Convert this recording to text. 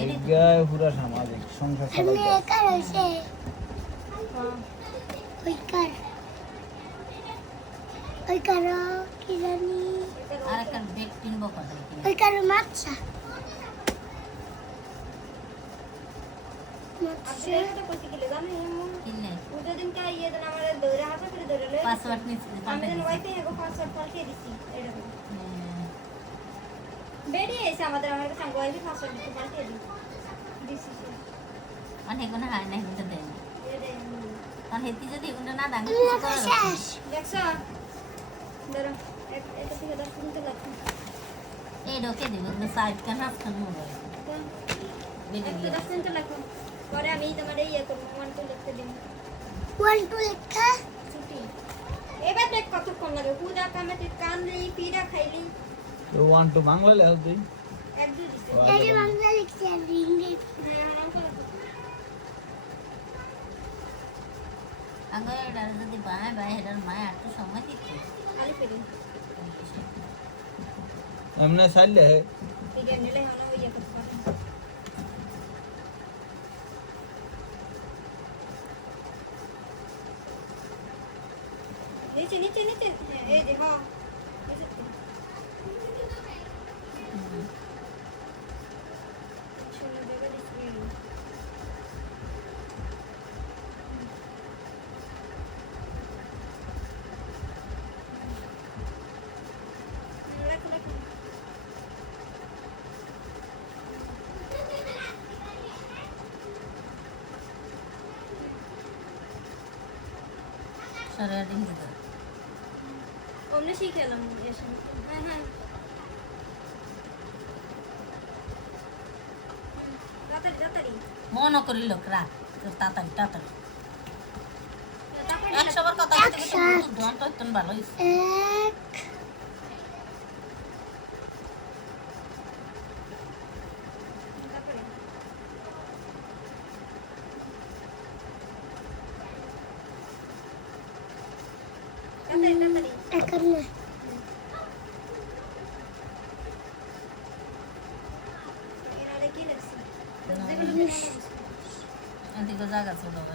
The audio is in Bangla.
এইগায় পুরা সামাজিক সংসার চালাইতে একার হইছে ওই কার কি জানি আর একটা বেগ কিনবো কথা ওই কার মাছা আসলে এটা কত কিলো জানেন কিনলে ওই দিন কা ইয়ে দেন আমাদের দৌড়ে হাতে করে দৌড়ে লই পাসওয়ার্ড নিচে আমি দেন ওয়াইফাই এগো পাসওয়ার্ড পাল্টে দিছি এটা বেরিয়ে এসে আমাদের সঙ্গে ওয়াইফাই পাসওয়ার্ড পাল্টে দিছি অনেক গুণ হয় না কিন্তু দেন কারণ হেতি যদি এগুলো না দাঙ্গে শেষ দেখছো ধরো এটা থেকে 10 মিনিট লাগবে এই ঢোকে দিব এগুলো সাইড কেন হাফখান মোবাইল বেড়ে একটা গিয়ে 10 মিনিট লাগবে পরে আমি তোমার ইয়ে করব মন তো লিখতে দিন 1 2 লেখা ছুটি এবার দেখ কতক্ষণ লাগে পূজা কামে কানলি পিড়া খাইলি তো ওয়ান টু বাংলা লেখ দিই এক দুই দিছে এই বাংলা লিখছি আর ইংরেজি আগে এটা যদি বায় বায় এটার মায় একটু সময় দিত আলি ফেরি এমনে চাইলে ঠিক আছে নিলে হলো ইয়ে করতে পারবো নিচে নিচে নিচে এই দেখো সরে ডিং দিত ওমনে শিখেলাম এসে হ্যাঁ হ্যাঁ তাড়াতাড়ি তাড়াতাড়ি মন করিল রাখ তাড়াতাড়ি তাড়াতাড়ি 100 বার কথা বলতে কিন্তু ধন তো তুমি ভালো হইছে এক তাড়াতাড়ি তাড়াতাড়ি একান্ন এর আগে কি লাগছে এদিকে জায়গা ছিল না